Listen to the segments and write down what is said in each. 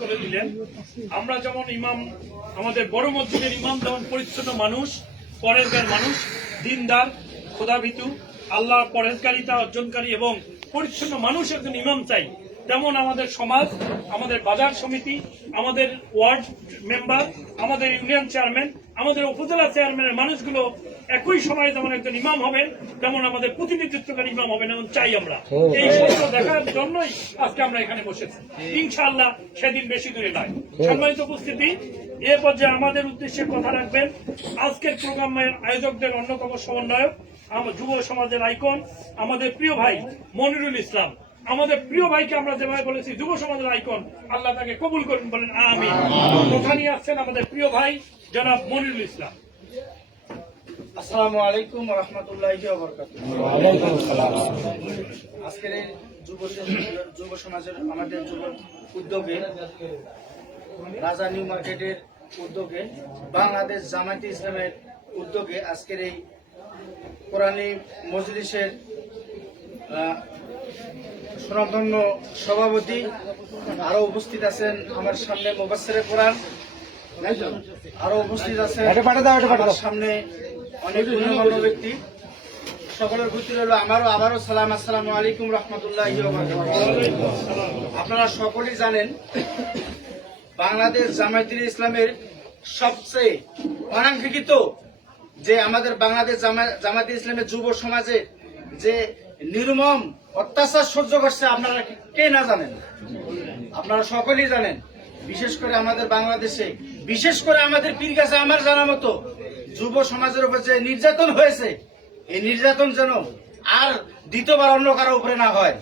করে দিলেন। আমরা যেমন ইমাম, আমাদের বড় মসজিদের ইমাম যেমন পরিচ্ছন্ন মানুষ, পরেজগার মানুষ, দিনদার, খোদাভীতু, আল্লাহর পরেজগারিতা অর্জনকারী এবং পরিচ্ছন্ন মানুষ একজন ইমাম চাই, তেমন আমাদের সমাজ, আমাদের বাজার সমিতি, আমাদের ওয়ার্ড মেম্বার, আমাদের ইউনিয়ন চেয়ারম্যান, আমাদের উপজেলা চেয়ারম্যানের মানুষগুলো একই সময়ে যেমন একজন ইমাম হবেন, তেমন আমাদের প্রতিনিধিত্বকারী ইমাম হবেন এমন চাই আমরা। এই স্বপ্ন দেখার জন্যই আজকে আমরা এখানে বসেছি। ইনশাআল্লাহ সেদিন বেশি দূরে নয়। সম্মানিত উপস্থিতি, এ পর্যায়ে আমাদের উদ্দেশ্যে কথা রাখবেন আজকের প্রোগ্রামের আয়োজকদের অন্যতম সমন্বয়ক, যুব সমাজের আইকন, আমাদের প্রিয় ভাই মনিরুল ইসলাম। আমাদের প্রিয় ভাইকে আমরা যেভাবে বলেছি যুব সমাজের আইকন, আল্লাহ তাকে কবুল করুন, বলেন আমিন। ওখানে আসছেন আমাদের প্রিয় ভাই জনাব মনিরুল ইসলাম। আসসালামু আলাইকুম ওয়া রাহমাতুল্লাহি ওয়া বারাকাতুহু। ওয়া আলাইকুম আসসালাম। আজকের এই যুব সমাজের আমাদের যুব উদ্যোগে, রাজা নিউ মার্কেটের উদ্যোগে, বাংলাদেশ জামায়াতে ইসলামের উদ্যোগে আজকের এই কোরআনী মজলিসের সুনামধন্য সভাপতি আরো উপস্থিত আছেন আমার সামনে মুফাসসিরে কোরআন, আরো উপস্থিত আছেন আমার সামনে অনেক গণ্যমান্য ব্যক্তি। সকলের প্রতি রইল আবারও সালাম, আসসালামু আলাইকুম রহমতুল্লাহি ওয়া বারাকাতুহু। আপনারা সকলেই জানেন বাংলাদেশ জামায়াতে ইসলামের সবচেয়ে অনাকাঙ্ক্ষিত যে আমাদের বাংলাদেশ জামায়াতে ইসলামের যুব সমাজে যে নির্মম অত্যাচার সহ্য করছে, আপনারা কে না জানেন? আপনারা সকলেই জানেন। বিশেষ করে আমাদের বাংলাদেশে, বিশেষ করে আমাদের পীরগাছা, আমার জানা মতো যুব সমাজের উপর যে নির্যাতন হয়েছে, এই নির্যাতন যেন আর দ্বিতীয়বার অন্য কারো উপরে না হয়।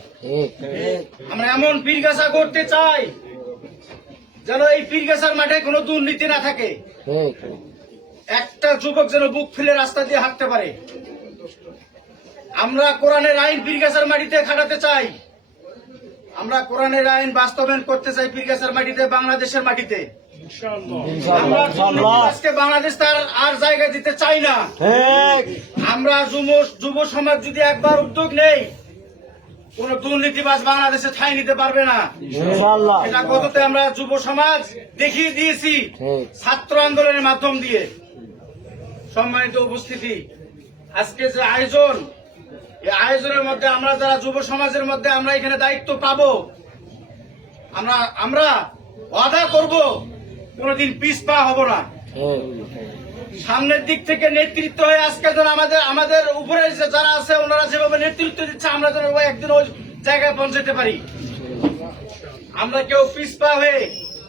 আমরা এমন পীরগাছা করতে চাই যেন এই পীরগাছার মাঠে কোনো দুর্নীতি না থাকে, একটা যুবক যেন বুক ফেলে রাস্তা দিয়ে হাঁটতে পারে। আমরা কোরআনের আইন পীরগাছার মাটিতে খাটাতে চাই, আমরা কোরআনের আইন বাস্তবায়ন করতে চাই পীরগাছার মাটিতে, বাংলাদেশের মাটিতে। আজকে বাংলাদেশ তার আর জায়গা দিতে চাই না। আমরা যুব সমাজ যদি একবার উদ্যোগ নেই, কোন দুর্নীতিবাজ বাংলাদেশে ঠাঁই নিতে পারবে না। এটা গততে আমরা যুব সমাজ দেখিয়ে দিয়েছি ছাত্র আন্দোলনের মাধ্যম দিয়ে। সম্মানিত উপস্থিতি, আজকে যে আয়োজন, এই আয়োজনের মধ্যে আমরা যারা যুব সমাজের মধ্যে আমরা এখানে দায়িত্ব পাবো, আমরা ওয়াদা করব কোনদিন পিছপা হব না। সামনের দিক থেকে নেতৃত্ব হয়ে আজকে যেন আমাদের উপরে যারা আছে ওনারা যেভাবে নেতৃত্ব দিচ্ছে, আমরা যেন একদিন ওই জায়গায় পৌঁছাতে পারি। আমরা কেউ পিছপা হয়ে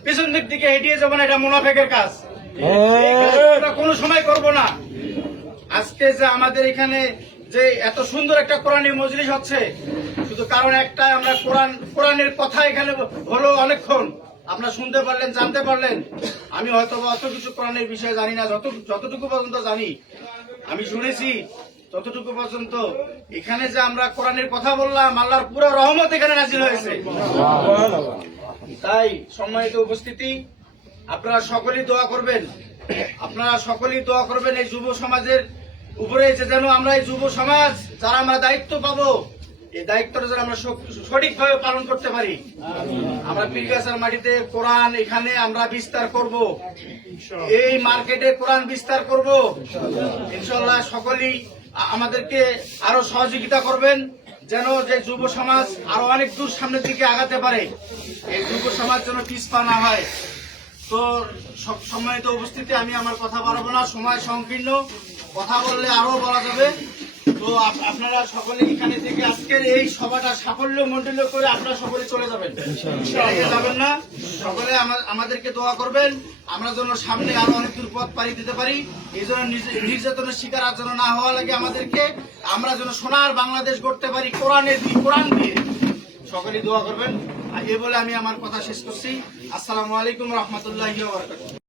পিছন দিক থেকে হেঁটিয়ে যাবো না, এটা মুনাফেকের কাজ। আমরা কোনো সময় করব না। আজকে যে আমাদের এখানে যে এত সুন্দর একটা কোরআনী মজলিস হচ্ছে, শুধু কারণ একটাই, আমরা কোরআনের কথা এখানে হলো অনেকক্ষণ আপনারা শুনতে পারলেন, জানতে পারলেন। আমি হয়তো অত কিছু কোরআনের বিষয়ে জানি না, যতটুকু পর্যন্ত জানি, আমি শুনেছি ততটুকু পর্যন্ত। এখানে যে আমরা কোরআনের কথা বললাম, আল্লাহর পুরো রহমত এখানে নাজিল হয়েছে। তাই সম্মানিত উপস্থিতি, আপনারা সকলেই দোয়া করবেন, এই যুব সমাজের উপরে যে যেন আমরা এই যুব সমাজ যারা আমরা দায়িত্ব পাবো, এই দায়িত্বটা যেন আমরা সঠিকভাবে পালন করতে পারি। আমরা পীরগাছার মাটিতে কোরআন এখানে আমরা বিস্তার করব, এই মার্কেটে কোরআন বিস্তার করব ইনশাআল্লাহ। সকলেই আমাদেরকে আরো সহযোগিতা করবেন, যেন যে যুব সমাজ আরো অনেক দূর সামনের দিকে আগাতে পারে, এই যুব সমাজ যেন পিছপা না হয়। তো সম্মানিত উপস্থিতি, আমি আমার কথা বাড়াবো না, সময় সংকীর্ণ, কথা বললে আরো বলা যাবে। তো আপনারা সকলে এখানে থেকে আজকের এই সভাটা সাফল্য মণ্ডিত করে আপনারা সকলে চলে যাবেন, যাবেন না। সকলে আমাদেরকে দোয়া করবেন, আমরা যেন সামনে আরো অনেক দূর পথ পাড়ি দিতে পারি। এই জন্য নির্যাতনের শিকার আর যেন না হওয়া লাগে আমাদেরকে, আমরা যেন সোনার বাংলাদেশ গড়তে পারি কোরআন দিয়ে। সকলে দোয়া করবেন। এ বলে আমি আমার কথা শেষ করছি। আসসালামু আলাইকুম রহমতুল্লাহি ওয়া বারাকাতুহু।